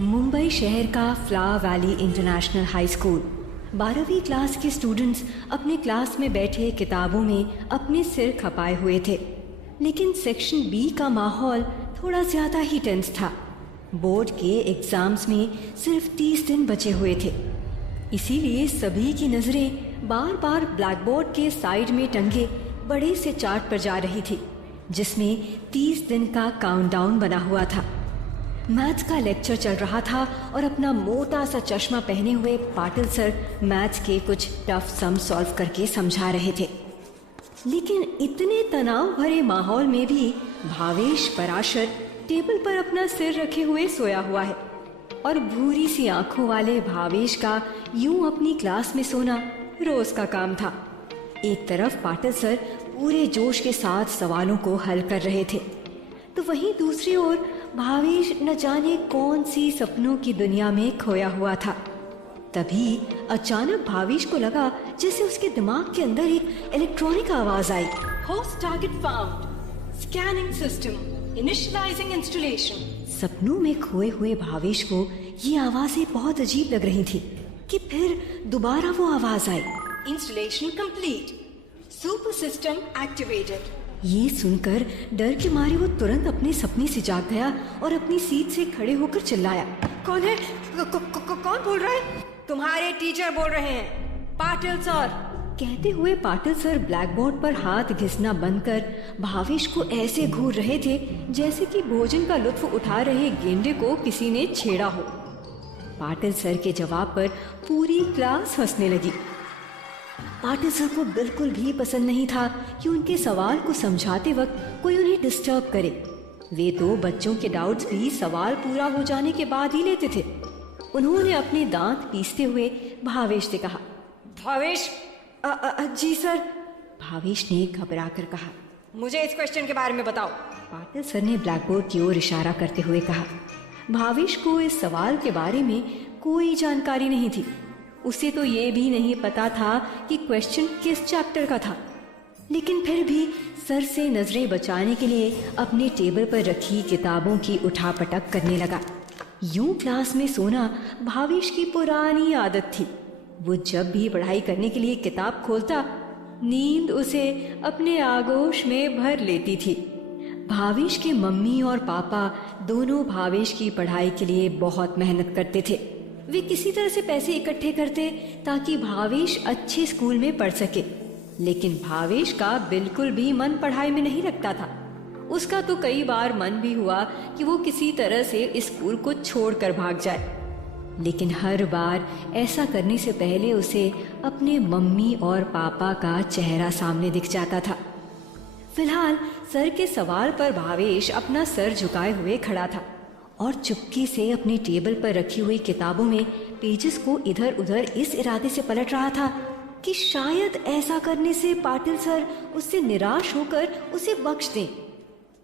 मुंबई शहर का flower valley international high school. 12वीं क्लास के स्टूडेंट्स अपने क्लास में बैठे किताबों में अपने सिर खपाए हुए थे, लेकिन सेक्शन बी का माहौल थोड़ा ज्यादा ही टेंस था। बोर्ड के एग्जाम्स में सिर्फ 30 दिन बचे हुए थे, इसीलिए सभी की नजरें बार बार ब्लैक बोर्ड के साइड में टंगे बड़े से चार्ट पर जा रही थी, जिसमें 30 दिन का काउंटडाउन बना हुआ था। मैथ्स का लेक्चर चल रहा था और अपना मोटा सा चश्मा पहने हुए पाटिल सर मैथ्स के कुछ टफ सम सॉल्व करके समझा रहे थे। लेकिन इतने तनाव भरे माहौल में भी भावेश पराशर टेबल पर अपना सिर रखे हुए सोया हुआ है, और भूरी सी आंखों वाले भावेश का यूं अपनी क्लास में सोना रोज का काम था। एक तरफ पाटिल सर पूरे जोश के साथ सवालों को हल कर रहे थे, तो वहीं दूसरी ओर भावेश न जाने कौन सी सपनों की दुनिया में खोया हुआ था। तभी अचानक भावेश को लगा जैसे उसके दिमाग के अंदर एक इलेक्ट्रॉनिक आवाज आई। Host target found, scanning system, initialising installation. सपनों में खोए हुए भावेश को ये आवाजें बहुत अजीब लग रही थी कि फिर दोबारा वो आवाज आई। Installation complete, super system activated. ये सुनकर डर के मारे वो तुरंत अपने सपने से जाग गया और अपनी सीट से खड़े होकर चिल्लाया, कौन है? कौन बोल रहा है? तुम्हारे टीचर बोल रहे हैं, पाटिल सर। कहते हुए पाटिल सर ब्लैक बोर्ड पर हाथ घिसना बंद कर भावेश को ऐसे घूर रहे थे जैसे कि भोजन का लुत्फ उठा रहे गेंडे को किसी ने छेड़ा हो। पाटिल सर के जवाब पर पूरी क्लास हंसने लगी। पाटिल सर को बिल्कुल भी पसंद नहीं था कि उनके सवाल को समझाते वक्त कोई उन्हें डिस्टर्ब करे। वे तो बच्चों के डाउट्स भी सवाल पूरा हो जाने के बाद ही लेते थे। उन्होंने अपने दांत पीसते हुए भावेश से कहा, भावेश। जी सर। भावेश ने घबरा कर कहा, मुझे इस क्वेश्चन के बारे में बताओ। पाटिल सर ने ब्लैक बोर्ड की ओर इशारा करते हुए कहा। भावेश को इस सवाल के बारे में कोई जानकारी नहीं थी। उसे तो ये भी नहीं पता था कि क्वेश्चन किस चैप्टर का था, लेकिन फिर भी सर से नजरें बचाने के लिए अपने टेबल पर रखी किताबों की उठापटक करने लगा। यूं क्लास में सोना भावेश की पुरानी आदत थी। वो जब भी पढ़ाई करने के लिए किताब खोलता, नींद उसे अपने आगोश में भर लेती थी। भावेश के मम्मी और पापा दोनों भावेश की पढ़ाई के लिए बहुत मेहनत करते थे। वे किसी तरह से पैसे इकट्ठे करते ताकि भावेश अच्छे स्कूल में पढ़ सके, लेकिन भावेश का बिल्कुल भी मन पढ़ाई में नहीं लगता था। उसका तो कई बार मन भी हुआ कि वो किसी तरह से इस स्कूल को छोड़कर भाग जाए, लेकिन हर बार ऐसा करने से पहले उसे अपने मम्मी और पापा का चेहरा सामने दिख जाता था। फिलहाल सर के सवाल पर भावेश अपना सर झुकाए हुए खड़ा था और चुपके से अपने टेबल पर रखी हुई किताबों में पेजेस को इधर उधर इस इरादे से पलट रहा था कि शायद ऐसा करने से पाटिल सर उससे निराश होकर उसे बख्श दें।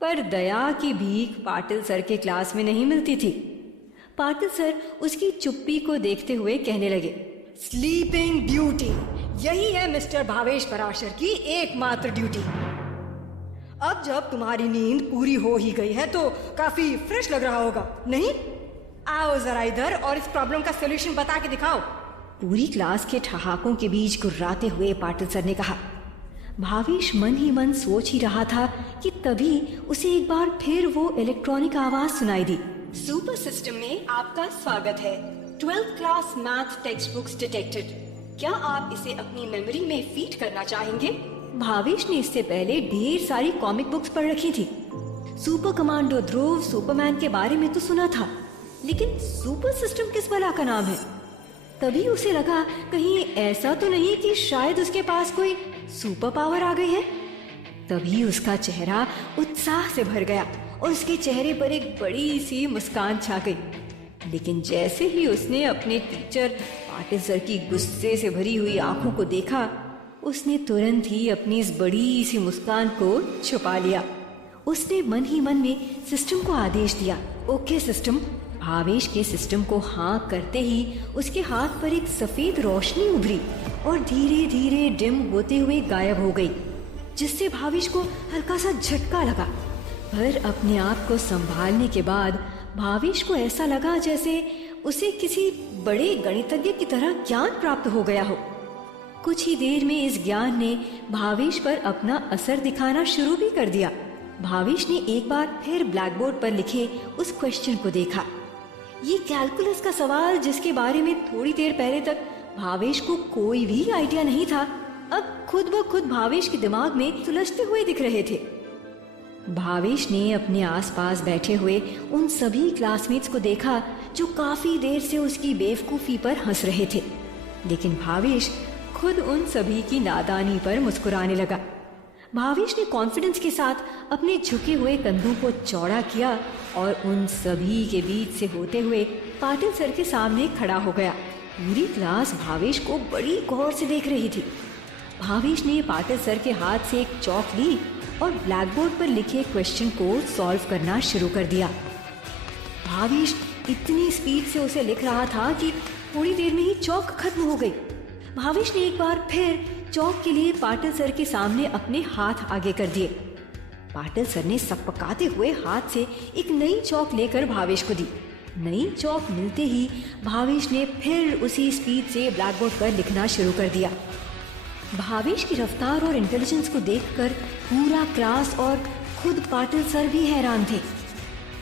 पर दया की भीख पाटिल सर के क्लास में नहीं मिलती थी। पाटिल सर उसकी चुप्पी को देखते हुए कहने लगे, स्लीपिंग ड्यूटी, यही है मिस्टर भावेश पराशर की एकमात्र ड्यूटी। अब जब तुम्हारी नींद पूरी हो ही गई है तो काफी फ्रेश लग रहा होगा, नहीं? आओ जरा इधर और इस प्रॉब्लम का सॉल्यूशन बता के दिखाओ। पूरी क्लास के ठहाकों के बीच गुर्राते हुए पाटिल सर ने कहा। भावेश मन ही मन सोच ही रहा था कि तभी उसे एक बार फिर वो इलेक्ट्रॉनिक आवाज सुनाई दी। सुपर सिस्टम में आपका स्वागत है। 12th class math text books detected. क्या आप इसे अपनी मेमोरी में फीड करना चाहेंगे? भावेश ने इससे पहले ढेर सारी कॉमिक बुक्स पढ़ रखी थी। सुपर कमांडो ध्रुव, सुपरमैन के बारे में तो सुना था, लेकिन सुपर सिस्टम किस बला का नाम है? तभी उसे लगा कहीं ऐसा तो नहीं कि शायद उसके पास कोई सुपर पावर आ गई है। तभी उसका चेहरा उत्साह से भर गया और उसके चेहरे पर एक बड़ी सी मुस्कान छा गई। लेकिन जैसे ही उसने अपने टीचर पाटिल सर की गुस्से से भरी हुई आंखों को देखा, उसने तुरंत ही अपनी इस बड़ी सी मुस्कान को छुपा लिया। उसने मन ही मन में सिस्टम को आदेश दिया, ओके सिस्टम। भावेश के सिस्टम को हाँ करते ही उसके हाथ पर एक सफेद रोशनी उभरी और धीरे धीरे डिम होते हुए गायब हो गई, जिससे भावेश को हल्का सा झटका लगा। पर अपने आप को संभालने के बाद भावेश को ऐसा लगा जैसे उसे किसी बड़े गणितज्ञ की तरह ज्ञान प्राप्त हो गया हो। कुछ ही देर में इस ज्ञान ने भावेश पर अपना असर दिखाना शुरू भी कर दिया। भावेश ने एक बार फिर ब्लैक बोर्ड पर लिखे उस क्वेश्चन को देखा। ये कैलकुलस का सवाल जिसके बारे में थोड़ी देर पहले तक भावेश को कोई भी आइडिया नहीं था, अब खुद ब खुद भावेश के दिमाग में सुलझते हुए दिख रहे थे। भावेश ने अपने आसपास बैठे हुए उन सभी क्लासमेट्स को देखा जो काफी देर से उसकी बेवकूफी पर हंस रहे थे, लेकिन भावेश खुद उन सभी की नादानी पर मुस्कुराने लगा। भावेश ने कॉन्फिडेंस के साथ अपने झुके हुए कंधों को चौड़ा किया और उन सभी के बीच से होते हुए पाटिल सर के सामने खड़ा हो गया। पूरी क्लास भावेश को बड़ी गौर से देख रही थी। भावेश ने पाटिल सर के हाथ से एक चौक ली और ब्लैक बोर्ड पर लिखे क्वेश्चन को सॉल्व करना शुरू कर दिया। भावेश इतनी स्पीड से उसे लिख रहा था कि थोड़ी देर में ही चौक खत्म हो गई। भावेश ने एक बार फिर चौक के लिए पाटिल सर के सामने अपने हाथ आगे कर दिए। पाटिल सर ने सकपकाते हुए हाथ से एक नई चौक लेकर भावेश को दी। नई चौक मिलते ही भावेश ने फिर उसी स्पीड से ब्लैक बोर्ड पर लिखना शुरू कर दिया। भावेश की रफ्तार और इंटेलिजेंस को देखकर पूरा क्लास और खुद पाटिल सर भी हैरान थे।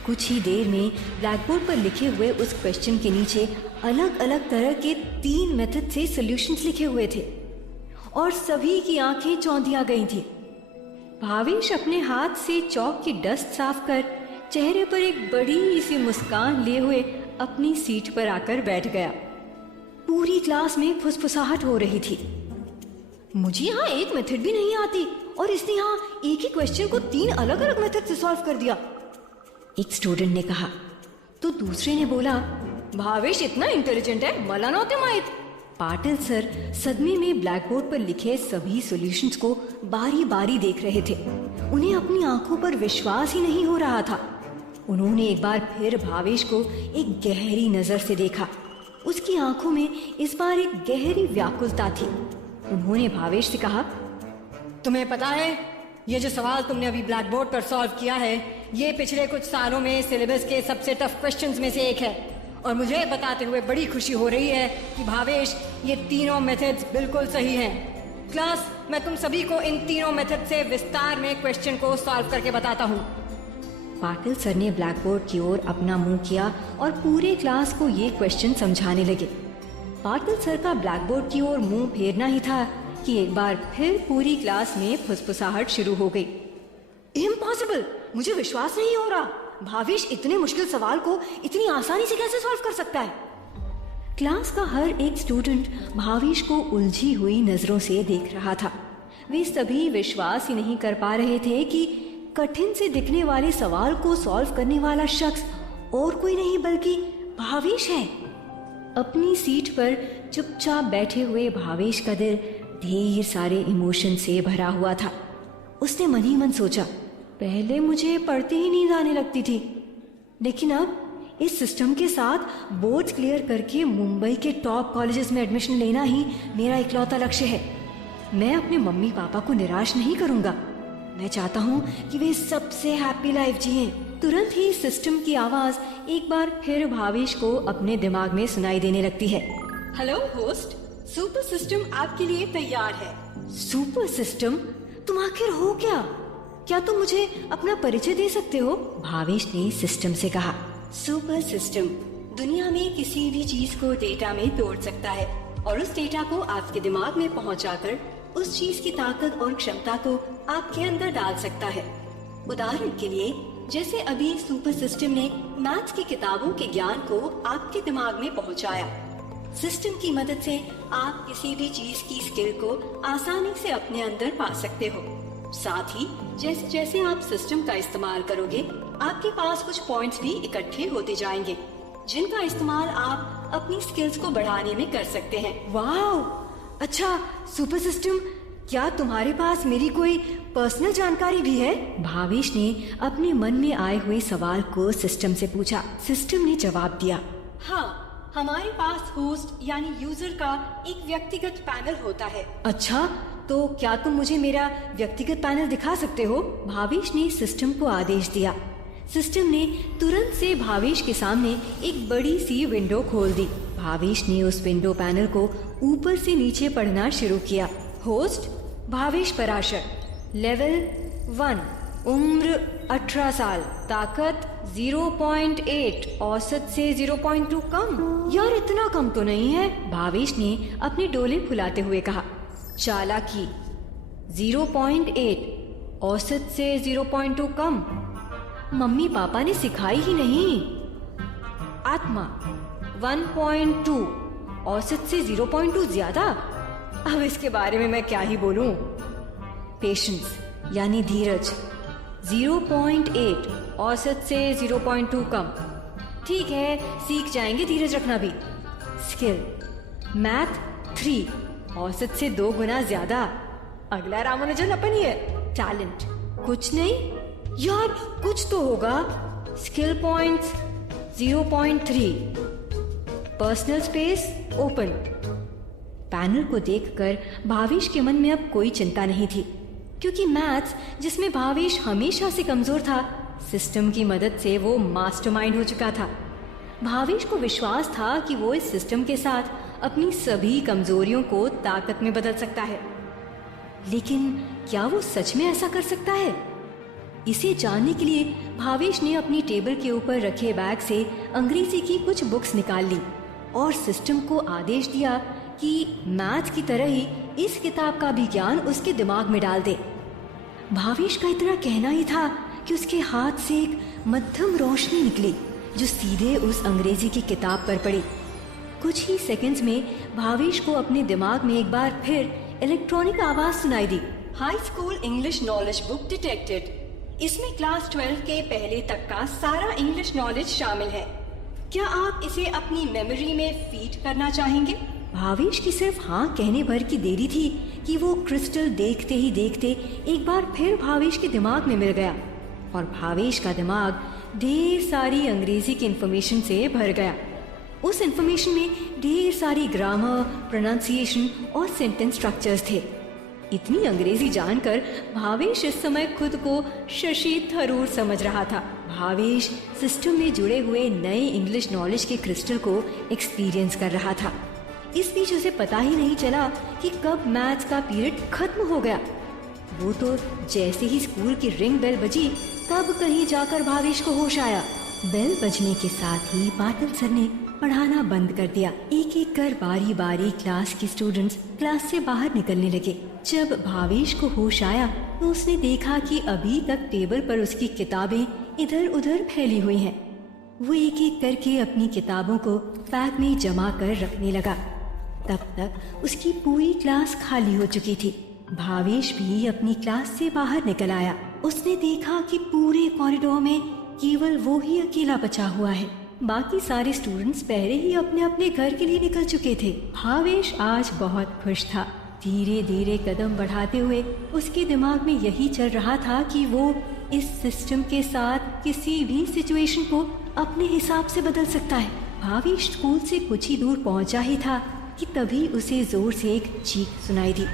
कुछ ही देर में ब्लैक बोर्ड पर लिखे हुए उस क्वेश्चन के नीचे अलग अलग तरह के 3 मेथड से सॉल्यूशंस लिखे हुए थे और सभी की आंखें चौंधिया गई थी। भावेश अपने हाथ से चौक की डस्ट साफ कर चेहरे पर एक बड़ी सी मुस्कान लिए हुए अपनी सीट पर आकर बैठ गया। पूरी क्लास में फुसफुसाहट हो रही थी। मुझे यहाँ एक मेथड भी नहीं आती और इसने यहाँ एक ही क्वेश्चन को 3 अलग अलग मेथड से सॉल्व कर दिया, एक स्टूडेंट ने कहा। तो दूसरे ने बोला, भावेश इतना इंटेलिजेंट है, मला नव्हते माहित। पाटिल सर सदमे में ब्लैक बोर्ड पर लिखे सभी सॉल्यूशंस को बारी बारी देख रहे थे। उन्हें अपनी आंखों पर विश्वास ही नहीं हो रहा था। उन्होंने एक बार फिर भावेश को एक गहरी नजर से देखा। उसकी आंखों में इस बार एक गहरी व्याकुलता थी। उन्होंने भावेश से कहा, तुम्हें पता है ये जो सवाल तुमने अभी ब्लैक बोर्ड पर सॉल्व किया है, ये पिछले कुछ सालों में सिलेबस के सबसे टफ क्वेश्चंस में से एक है और मुझे बताते हुए बड़ी खुशी हो रही है कि भावेश ये तीनों मेथड्स बिल्कुल सही हैं। क्लास, मैं तुम सभी को इन तीनों मेथड से विस्तार में क्वेश्चन को सॉल्व करके बताता हूँ। पाटिल सर ने ब्लैक बोर्ड की ओर अपना मुंह किया और पूरे क्लास को ये क्वेश्चन समझाने लगे। पाटिल सर का ब्लैक बोर्ड की ओर मुंह फेरना ही था कि एक बार फिर पूरी क्लास में फुसफुसाहट शुरू हो गई। इम्पॉसिबल, मुझे विश्वास नहीं हो रहा। भावेश इतने मुश्किल सवाल को इतनी आसानी से कैसे सॉल्व कर सकता है? क्लास का हर एक स्टूडेंट भावेश को उलझी हुई नजरों से देख रहा था। वे सभी विश्वास ही नहीं कर पा रहे थे कि कठिन से दिखने वाले सवाल को सॉल्व करने वाला शख्स और कोई नहीं बल्कि भावेश है। अपनी सीट पर चुपचाप बैठे हुए भावेश का दिल ढेर सारे इमोशन से भरा हुआ था। उसने मन ही मन सोचा, पहले मुझे पढ़ते ही नींद आने लगती थी, लेकिन अब इस सिस्टम के साथ बोर्ड्स क्लियर करके मुंबई के टॉप कॉलेजेस में एडमिशन लेना ही मेरा इकलौता लक्ष्य है। मैं अपने मम्मी पापा को निराश नहीं करूंगा। मैं चाहता हूँ कि वे सबसे हैप्पी लाइफ जिएं। तुरंत ही सिस्टम की आवाज एक बार फिर भावेश को अपने दिमाग में सुनाई देने लगती है। हेलो होस्ट, सुपर सिस्टम आपके लिए तैयार है। Super system? तुम आखिर हो क्या? क्या तुम मुझे अपना परिचय दे सकते हो? भावेश ने सिस्टम से कहा। सुपर सिस्टम दुनिया में किसी भी चीज को डेटा में तोड़ सकता है और उस डेटा को आपके दिमाग में पहुंचाकर उस चीज की ताकत और क्षमता को आपके अंदर डाल सकता है। उदाहरण के लिए, जैसे अभी सुपर सिस्टम ने मैथ्स की किताबों के ज्ञान को आपके दिमाग में पहुंचाया। सिस्टम की मदद से आप किसी भी चीज की स्किल को आसानी से अपने अंदर पा सकते हो। साथ ही जैसे जैसे आप सिस्टम का इस्तेमाल करोगे, आपके पास कुछ पॉइंट्स भी इकट्ठे होते जाएंगे, जिनका इस्तेमाल आप अपनी स्किल्स को बढ़ाने में कर सकते हैं। वाह! अच्छा सुपर सिस्टम, क्या तुम्हारे पास मेरी कोई पर्सनल जानकारी भी है? भावेश ने अपने मन में आए हुए सवाल को सिस्टम से पूछा। सिस्टम ने जवाब दिया, हाँ, हमारे पास होस्ट यानी यूजर का एक व्यक्तिगत पैनल होता है। अच्छा, तो क्या तुम मुझे मेरा व्यक्तिगत पैनल दिखा सकते हो? भावेश ने सिस्टम को आदेश दिया। सिस्टम ने तुरंत से भावेश के सामने एक बड़ी सी विंडो खोल दी। भावेश ने उस विंडो पैनल को ऊपर से नीचे पढ़ना शुरू किया। होस्ट भावेश पराशर, लेवल 1, उम्र 18 साल, ताकत 0.8, औसत से 0.2 कम। यार इतना कम तो नहीं है, भावेश ने अपने डोले फुलाते हुए कहा। चालाकी 0.8, औसत से 0.2 कम। मम्मी पापा ने सिखाई ही नहीं। आत्मा 1.2, औसत से 0.2 ज्यादा। अब इसके बारे में मैं क्या ही बोलूं। पेशेंस यानी धीरज 0.8, औसत से 0.2 कम। ठीक है, सीख जाएंगे धीरज रखना भी। स्किल मैथ 3, औसत से 2 गुना ज्यादा। अगला रामानुजन अपन ही है। टैलेंट कुछ नहीं यार, कुछ तो होगा। Skill points 0.3, personal space open. Panel को देखकर भावेश के मन में अब कोई चिंता नहीं थी, क्योंकि मैथ्स जिसमें भावेश हमेशा से कमजोर था, सिस्टम की मदद से वो मास्टरमाइंड हो चुका था। भावेश को विश्वास था कि वो इस सिस्टम के साथ अपनी सभी कमजोरियों को ताकत में बदल सकता है। लेकिन क्या वो सच में ऐसा कर सकता है? इसे जानने के लिए भावेश ने अपनी टेबल के ऊपर रखे बैग से अंग्रेजी की कुछ बुक्स निकाल ली और सिस्टम को आदेश दिया कि मैथ्स की तरह ही इस किताब का भी ज्ञान उसके दिमाग में डाल दे। भावेश का इतना कहना ही था कि उसके हाथ से एक मध्यम रोशनी निकली जो सीधे उस अंग्रेजी की किताब पर पड़ी। कुछ ही सेकंड्स में भावेश को अपने दिमाग में एक बार फिर इलेक्ट्रॉनिक आवाज सुनाई दी। High school English knowledge book detected. इसमें क्लास 12 के पहले तक का सारा इंग्लिश नॉलेज शामिल है। क्या आप इसे अपनी मेमोरी में फीड करना चाहेंगे? भावेश की सिर्फ हाँ कहने भर की देरी थी कि वो क्रिस्टल देखते ही देखते एक बार फिर भावेश के दिमाग में मिल गया और भावेश का दिमाग ढेर सारी अंग्रेजी की इंफॉर्मेशन से भर गया। उस इंफॉर्मेशन में ढेर सारी ग्रामर, प्रोनाउंसिएशन और सेंटेंस स्ट्रक्चर्स थे। इतनी अंग्रेजी जानकर भावेश इस समय खुद को शशि थरूर समझ रहा था। भावेश सिस्टम में जुड़े हुए नए इंग्लिश नॉलेज के क्रिस्टल को एक्सपीरियंस कर रहा था। इस बीच उसे पता ही नहीं चला कि कब मैथ्स का पीरियड खत्म हो गया। वो तो जैसे ही स्कूल की रिंग बेल बजी तब कहीं जाकर भावेश को होश आया। बेल बजने के साथ ही पाटिल सर ने पढ़ाना बंद कर दिया। एक एक कर बारी बारी क्लास के स्टूडेंट्स क्लास से बाहर निकलने लगे। जब भावेश को होश आया तो उसने देखा कि अभी तक टेबल पर उसकी किताबें इधर उधर फैली हुई हैं। वो एक एक करके अपनी किताबों को बैग में जमा कर रखने लगा। तब तक उसकी पूरी क्लास खाली हो चुकी थी। भावेश भी अपनी क्लास से बाहर निकल आया। उसने देखा कि पूरे कॉरिडोर में केवल वो ही अकेला बचा हुआ है। बाकी सारे स्टूडेंट्स पहले ही अपने अपने घर के लिए निकल चुके थे। भावेश आज बहुत खुश था। धीरे धीरे कदम बढ़ाते हुए उसके दिमाग में यही चल रहा था कि वो इस सिस्टम के साथ किसी भी सिचुएशन को अपने हिसाब से बदल सकता है। भावेश स्कूल से कुछ ही दूर पहुंचा ही था कि तभी उसे जोर से एक चीख सुनाई दी।